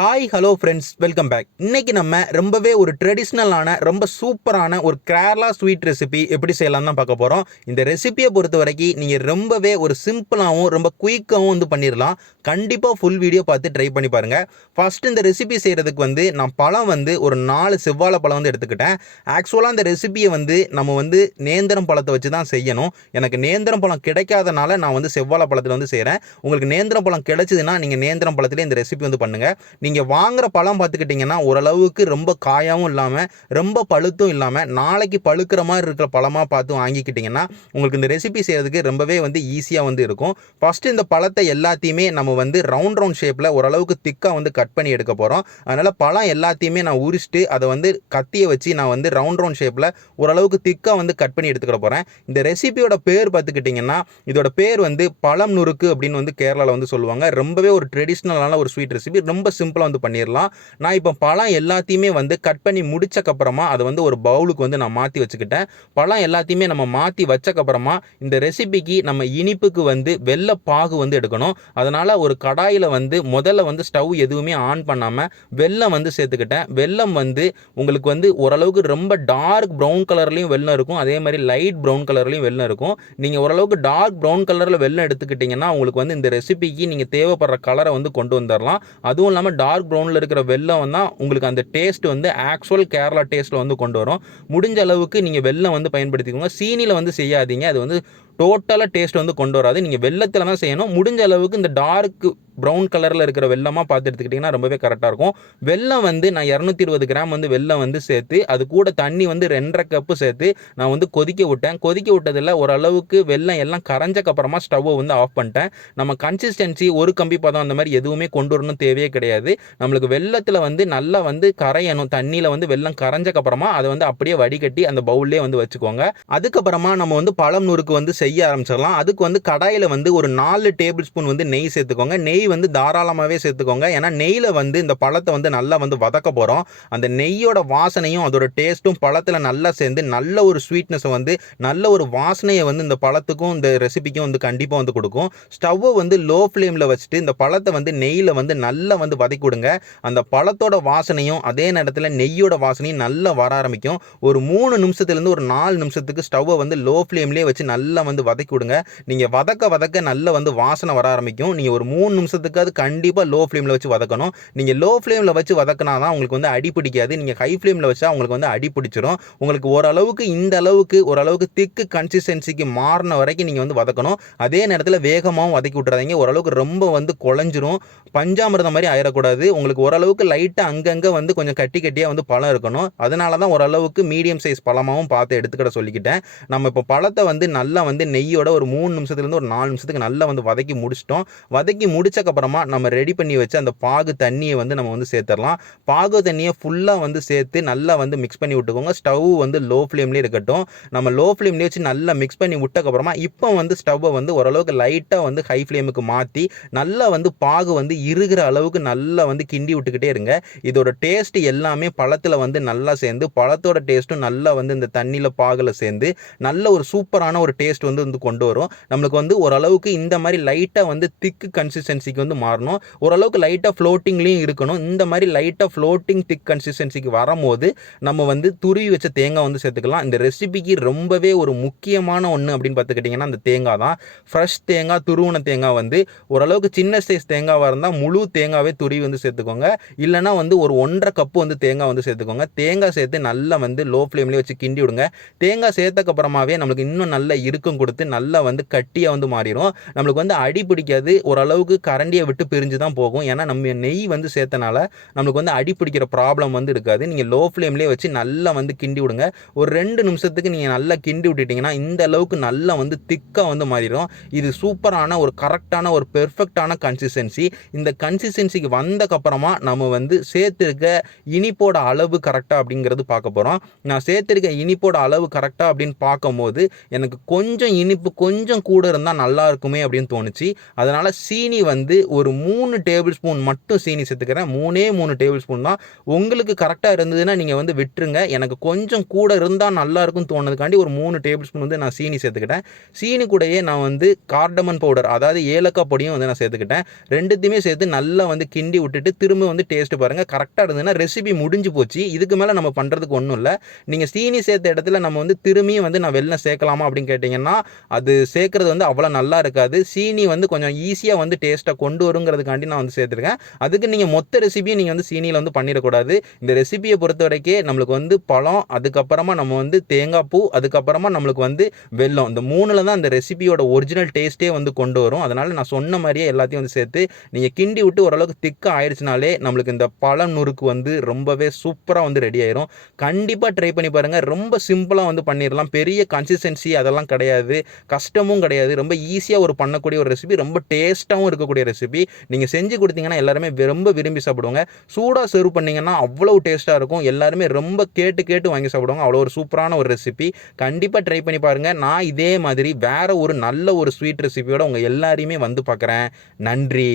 Hi hello friends, welcome back. இன்னைக்கு நம்ம ரொம்பவே ஒரு ட்ரெடிஷ்னலான ரொம்ப சூப்பரான ஒரு கேரளா ஸ்வீட் ரெசிபி எப்படி செய்யலாம் தான் பார்க்க போகிறோம். இந்த ரெசிபியை பொறுத்த வரைக்கும் நீங்கள் ரொம்பவே ஒரு சிம்பிளாகவும் ரொம்ப குயிக்காகவும் பண்ணிடலாம். கண்டிப்பாக ஃபுல் வீடியோ பார்த்து ட்ரை பண்ணி பாருங்கள். ஃபர்ஸ்ட் இந்த ரெசிபி செய்கிறதுக்கு நான் பழம் ஒரு 4 செவ்வாழை பழம் எடுத்துக்கிட்டேன். ஆக்சுவலாக இந்த ரெசிபியை நம்ம நேந்திரம் பழத்தை வச்சு தான் செய்யணும். எனக்கு நேந்திரம் பழம் கிடைக்காதனால நான் செவ்வாழை பழத்தில் செய்கிறேன். உங்களுக்கு நேந்திரம் பழம் கிடைச்சதுன்னா நீங்கள் நேந்திரம் பழத்திலே இந்த ரெசிபி பண்ணுங்கள். நீங்கள் வாங்குற பழம் பார்த்துக்கிட்டிங்கன்னா ஓரளவுக்கு ரொம்ப காயாகவும் இல்லாமல் ரொம்ப பழுத்தும் இல்லாமல் நாளைக்கு பழுக்கிற மாதிரி இருக்கிற பழமாக பார்த்து வாங்கிக்கிட்டிங்கன்னா உங்களுக்கு இந்த ரெசிபி செய்கிறதுக்கு ரொம்பவே ஈஸியாக இருக்கும். ஃபஸ்ட்டு இந்த பழத்தை எல்லாத்தையுமே நம்ம ரவுண்ட் ஷேப்பில் ஓரளவுக்கு திக்காக கட் பண்ணி எடுக்க போகிறோம். அதனால் பழம் எல்லாத்தையுமே நான் உரிச்சிட்டு அதை கத்தியை வச்சு நான் ரவுண்ட் ஷேப்பில் ஓரளவுக்கு திக்காக கட் பண்ணி எடுத்துக்கிற போகிறேன். இந்த ரெசிபியோட பேர் பார்த்துக்கிட்டிங்கன்னா இதோட பேர் பழம் நுறுக்கு அப்படின்னு கேரளாவில் சொல்லுவாங்க. ரொம்பவே ஒரு ட்ரெடிஷ்னலான ஒரு ஸ்வீட் ரெசிபி, ரொம்ப சிம்பிளாக பண்ணிடலாம். நான் இப்போ பழம் எல்லாத்தையுமே கட் பண்ணி முடிச்சக்கப்புறமா அதை ஒரு பவுலுக்கு நான் மாற்றி வச்சுக்கிட்டேன். பழம் எல்லாத்தையுமே நம்ம மாற்றி வச்சக்கப்புறமா இந்த ரெசிபிக்கு நம்ம இனிப்புக்கு வெள்ளை பாகு எடுக்கணும். அதனால் ஒரு கடாயில் முதல்ல ஸ்டவ் எதுவுமே ஆன் பண்ணாமல் வெல்லம் சேர்த்துக்கிட்டேன். வெல்லம் உங்களுக்கு ஓரளவுக்கு ரொம்ப டார்க் ப்ரௌன் கலர்லையும் வெல்லம் இருக்கும், அதே மாதிரி லைட் ப்ரௌன் கலர்லையும் வெல்லம் இருக்கும். நீங்கள் ஓரளவுக்கு டார்க் ப்ரௌன் கலரில் வெல்லம் எடுத்துக்கிட்டிங்கன்னா உங்களுக்கு இந்த ரெசிபிக்கு நீங்கள் தேவைப்படுற கலரை கொண்டு வந்துடலாம். அதுவும் இல்லாமல் டார்க் ப்ரௌனில் இருக்கிற வெல்லம் தான் உங்களுக்கு அந்த டேஸ்ட் ஆக்சுவல் கேரளா டேஸ்ட்டில் கொண்டு வரும். முடிஞ்ச அளவுக்கு நீங்கள் வெல்லம் பயன்படுத்திக்கோங்க. சீனியில் செய்யாதீங்க, அது டோட்டலாக டேஸ்ட் கொண்டு வராது. நீங்கள் வெல்லத்தில் தான் செய்யணும். முடிஞ்ச அளவுக்கு இந்த டார்க் ப்ரௌன் கலரில் இருக்கிற வெல்லமாக பார்த்து எடுத்துக்கிட்டிங்கன்னா ரொம்பவே கரெக்டாக இருக்கும். வெல்லம் நான் 220 கிராம் வெல்லம் சேர்த்து அது கூட தண்ணி 2.5 கப்பு சேர்த்து நான் கொதிக்க விட்டேன். கொதிக்க விட்டதில் ஓரளவுக்கு வெல்லம் எல்லாம் கரைஞ்சக்கப்புறமா ஸ்டவ்வை ஆஃப் பண்ணிட்டேன். நம்ம கன்சிஸ்டன்சி ஒரு கம்பி பதம் அந்த மாதிரி எதுவுமே கொண்டு வரணும் தேவையே கிடையாது. நம்மளுக்கு வெல்லத்தில் நல்லா கரையணும். தண்ணியில் வெல்லம் கரைஞ்சக்கப்புறமா அதை அப்படியே வடிகட்டி அந்த பவுல்லே வச்சுக்கோங்க. அதுக்கப்புறமா நம்ம பழம் நுறுக்கு செய்ய ஆரம்பிச்சிடலாம். அதுக்கு கடாயில் ஒரு 4 டேபிள் ஸ்பூன் நெய் சேர்த்துக்கோங்க. நெய் தாராளமாகவே சேர்த்துக்கோங்க. ஏன்னா நெய்யில் இந்த பழத்தை நல்லா வதக்க போகிறோம். அந்த நெய்யோட வாசனையும் அதோட டேஸ்ட்டும் பழத்தில் நல்லா சேர்ந்து நல்ல ஒரு ஸ்வீட்னஸை நல்ல ஒரு வாசனையை இந்த பழத்துக்கும் இந்த ரெசிபிக்கும் கண்டிப்பாக கொடுக்கும். ஸ்டவ்வை லோ ஃப்ளேமில் வச்சுட்டு இந்த பழத்தை நெய்யில் நல்லா வதக்கி விடுங்க. அந்த பழத்தோட வாசனையும் அதே நேரத்தில் நெய்யோட வாசனையும் நல்லா வர ஆரம்பிக்கும். ஒரு 3 நிமிஷத்துலேருந்து ஒரு 4 நிமிஷத்துக்கு ஸ்டவ்வை லோ ஃப்ளேம்லேயே வச்சு நல்லா வதக்கி விடுங்க. நீங்கள் வதக்க நல்லா வாசனை வர ஆரம்பிக்கும். நீங்கள் ஒரு 3 நிமிஷத்துக்கு அது கண்டிப்பாக லோ ஃப்ளேமில் வச்சு வதக்கணும். நீங்கள் லோ ஃப்ளேமில் வச்சு வதக்கினா தான் உங்களுக்கு அடி பிடிக்காது. நீங்கள் ஹை ஃப்ளேமில் வச்சா உங்களுக்கு அடி பிடிச்சிரும். உங்களுக்கு ஓரளவுக்கு இந்த அளவுக்கு ஓரளவுக்கு திக்கு கன்சிஸ்டன்சிக்கு மாறின வரைக்கும் நீங்கள் வதக்கணும். அதே நேரத்தில் வேகமாகவும் வதக்கி விட்டுறாதீங்க. ஓரளவுக்கு ரொம்ப குழஞ்சிரும், பஞ்சாமிரதம் மாதிரி ஆயிடக்கூடாது. உங்களுக்கு ஓரளவுக்கு லைட்டாக அங்கங்கே கொஞ்சம் கட்டி கட்டியாக பழம் இருக்கணும். அதனால தான் ஓரளவுக்கு மீடியம் சைஸ் பழமாகவும் பார்த்து எடுத்துக்கிட சொல்லிக்கிட்டேன். நம்ம இப்போ பழத்தை நல்லா நெய்யோட ஒரு 3 நிமிஷத்துலேருந்து ஒரு 4 நிமிஷத்துக்கு நல்லா வதக்கி முடிச்சிட்டோம். வதக்கி முடிச்சக்கப்புறமா நம்ம ரெடி பண்ணி வச்சு அந்த பாகு தண்ணியை நம்ம சேர்த்துடலாம். பாகு தண்ணியை ஃபுல்லாக சேர்த்து நல்லா மிக்ஸ் பண்ணி விட்டுக்கோங்க. ஸ்டவ் லோ ஃப்ளேம்லேயே இருக்கட்டும். நம்ம லோ ஃப்ளேம்லேயே வச்சு நல்லா மிக்ஸ் பண்ணி விட்டக்கப்புறமா இப்போ ஸ்டவ்வை ஓரளவுக்கு லைட்டாக ஹை ஃப்ளேமுக்கு மாற்றி நல்லா பாகு இருகிற அளவுக்கு நல்லா கிண்டி விட்டுக்கிட்டே இருங்க. இதோட டேஸ்ட் எல்லாமே பழத்தில் நல்லா சேர்ந்து பழத்தோட டேஸ்ட்டும் நல்லா இந்த தண்ணியில் பாகில் சேர்ந்து நல்ல ஒரு சூப்பரான ஒரு டேஸ்ட் கொண்டு வரும். நம்மளுக்கு ஓரளவுக்கு இந்த மாதிரி லைட்டாக திக்கு கன்சிஸ்டன்சிக்கு மாறணும். ஓரளவுக்கு லைட்டாக ஃப்ளோட்டிங்லேயும் இருக்கணும். இந்த மாதிரி லைட்டாக ஃப்ளோட்டிங் திக் கன்சிஸ்டன்சிக்கு வரும்போது நம்ம துருவி வச்ச தேங்காய் சேர்த்துக்கலாம். இந்த ரெசிபிக்கு ரொம்பவே ஒரு முக்கியமான ஒன்று அப்படின்னு பார்த்துக்கிட்டிங்கன்னா அந்த தேங்காய் தான். ஃப்ரெஷ் தேங்காய், துருவன தேங்காய் ஓரளவுக்கு சின்ன சைஸ் தேங்காவாக இருந்தால் முழு தேங்காவே துருவி சேர்த்துக்கோங்க. இல்லைனா ஒரு 1.5 கப்பு தேங்காய் சேர்த்துக்கோங்க. தேங்காய் சேர்த்து நல்லா லோ ஃப்ளேம்லேயே வச்சு கிண்டி விடுங்க. தேங்காய் சேர்த்தக்கப்புறமாவே நம்மளுக்கு இன்னும் நல்ல இறுக்கம் கொடுத்து நல்லா கட்டியாக மாறிடும். நம்மளுக்கு அடி பிடிக்காது. ஓரளவுக்கு கரண்டியை விட்டு பிரிஞ்சு தான் போகும். ஏன்னா நம்ம நெய் சேர்த்தனால நம்மளுக்கு அடி பிடிக்கிற ப்ராப்ளம் இருக்காது. நீங்கள் லோ ஃப்ளேம்லேயே வச்சு நல்லா கிண்டி விடுங்க. ஒரு 2 நிமிஷத்துக்கு நீங்கள் நல்லா கிண்டி விட்டுட்டிங்கன்னா இந்த அளவுக்கு நல்லா திக்காக மாறிடும். இது சூப்பரான ஒரு கரெக்டான ஒரு பெர்ஃபெக்டான கன்சிஸ்டன்சி. இந்த கன்சிஸ்டன்சிக்கு வந்தக்கப்புறமா நம்ம சேர்த்துருக்க இனிப்போட அளவு கரெக்டாக அப்படிங்கிறது பார்க்க போகிறோம். நான் சேர்த்துருக்க இனிப்போட அளவு கரெக்டாக அப்படின்னு பார்க்கும்போது எனக்கு கொஞ்சம் இனிப்பு கொஞ்சம் கூட இருந்தால் நல்லா இருக்குமே அப்படின்னு தோணுச்சு. அதனால் சீனி வந்து ஒரு 3 டேபிள் ஸ்பூன் மட்டும் சீனி சேர்த்துக்கிறேன். 3 டேபிள் ஸ்பூன் தான். உங்களுக்கு கரெக்டாக இருந்ததுன்னா நீங்கள் வந்து விட்டுருங்க. எனக்கு கொஞ்சம் கூட இருந்தால் நல்லாயிருக்கும்னு தோணுதுக்காண்டி ஒரு 3 டேபிள் ஸ்பூன் வந்து நான் சீனி சேர்த்துக்கிட்டேன். சீனி கூடயே நான் வந்து கார்டமன் பவுடர், அதாவது ஏலக்காய் பொடியும் வந்து நான் சேர்த்துக்கிட்டேன். ரெண்டுத்தையுமே சேர்த்து நல்லா வந்து கிண்டி விட்டுட்டு திரும்ப வந்து டேஸ்ட்டு பாருங்கள். கரெக்டாக இருந்ததுன்னா ரெசிபி முடிஞ்சு போச்சு. இதுக்கு மேலே நம்ம பண்ணுறதுக்கு ஒன்றும் இல்லை. நீங்கள் சீனி சேர்த்த இடத்துல நம்ம வந்து திரும்பியும் வந்து நான் வெல்லம் சேர்க்கலாமா அப்படின்னு கேட்டிங்கன்னா அது சேர்க்குறது வந்து அவ்வளோ நல்லா இருக்காது. சீனி வந்து கொஞ்சம் ஈஸியாக வந்து டேஸ்ட்டாக கொண்டு வருங்கிறதுக்காண்டி நான் வந்து சேர்த்துருக்கேன். அதுக்கு நீங்கள் மொத்த ரெசிபியும் நீங்கள் வந்து சீனியில் வந்து பண்ணிடக்கூடாது. இந்த ரெசிபியை பொறுத்த வரைக்கும் நம்மளுக்கு வந்து பழம், அதுக்கப்புறமா நம்ம வந்து தேங்காய் பூ, அதுக்கப்புறமா நம்மளுக்கு வந்து வெல்லம், இந்த 3ல் தான் அந்த ரெசிபியோட ஒரிஜினல் டேஸ்ட்டே வந்து கொண்டு வரும். அதனால் நான் சொன்ன மாதிரியே எல்லாத்தையும் வந்து சேர்த்து நீங்கள் கிண்டி விட்டு ஓரளவுக்கு திக்காக ஆயிடுச்சுனாலே நம்மளுக்கு இந்த பழம் நுறுக்கு வந்து ரொம்பவே சூப்பராக வந்து ரெடி ஆயிரும். கண்டிப்பாக ட்ரை பண்ணி பாருங்கள். ரொம்ப சிம்பிளாக வந்து பண்ணிடலாம். பெரிய கன்சிஸ்டன்சி அதெல்லாம் கிடையாது, கஷ்டமும் கிடையாது. ரொம்ப ஈஸியாக ஒரு பண்ணக்கூடிய ஒரு ரெசிபி, ரொம்ப டேஸ்ட்டாகவும் இருக்கக்கூடிய ரெசிபி. நீங்கள் செஞ்சு கொடுத்தீங்கன்னா எல்லாருமே ரொம்ப விரும்பி சாப்பிடுவாங்க. சூடாக சர்வ் பண்ணிங்கன்னா அவ்வளோ டேஸ்ட்டாக இருக்கும். எல்லாருமே ரொம்ப கேட்டு கேட்டு வாங்கி சாப்பிடுவாங்க. அவ்வளோ ஒரு சூப்பரான ஒரு ரெசிபி. கண்டிப்பாக ட்ரை பண்ணி பாருங்கள். நான் இதே மாதிரி வேறு ஒரு நல்ல ஒரு ஸ்வீட் ரெசிபியோட உங்கள் எல்லாரையுமே வந்து பார்க்குறேன். நன்றி.